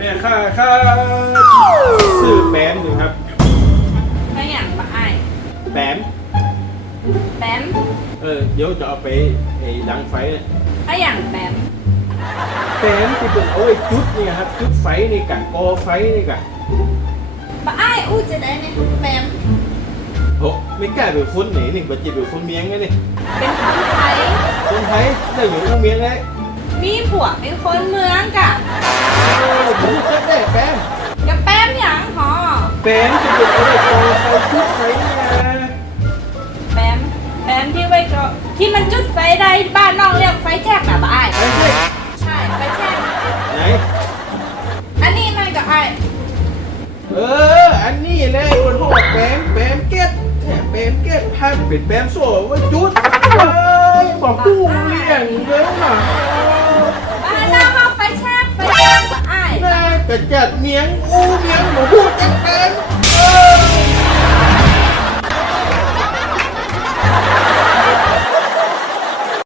ม่ค่าค่าซื้อแปมหนึ่งครับไม่อย่างปะไอ้ายแปมแปมเออเดี๋ยวจะเอาไปไอ้ดังไฟเนี่ยไอ้อย่างแปมแปมที่เป็นเอาไว้จุดเนี่ยครับจุดไฟนี่กะกอไฟนี่กะปะไอ้ายอู้จะได้ไหมแปมโหไม่กล้าเป็นคนไหนนี่บัจจิเป็นคนเมียงไงนี่เป็นคนไทยคนไทยได้อยู่อู้เมียงได้มีผัวเป็นคนเมืองกะ แปมที่เป็นอาไว้กอไฟจุดไฟนี่นะแปมแปมที่ไว้ก็ที่มันจุดไฟได้บ้านน้องเรียกไฟแช็กอะปะไอ้ายไอ้เด็กใช่ไฟแช็กไหน อันนี้มันกับไอ้ายเออ อันนี้เลยคนหอกแปมแปมเก็ตเนี่ยแปมเก็ตพันเป็นแปมโซ่ไว้จุดเฮ้ยบอ แช็กไฟแช็กปะไอ้ายน่ากระจัดเมียงอู้เมียงหมูพูดจัดแปม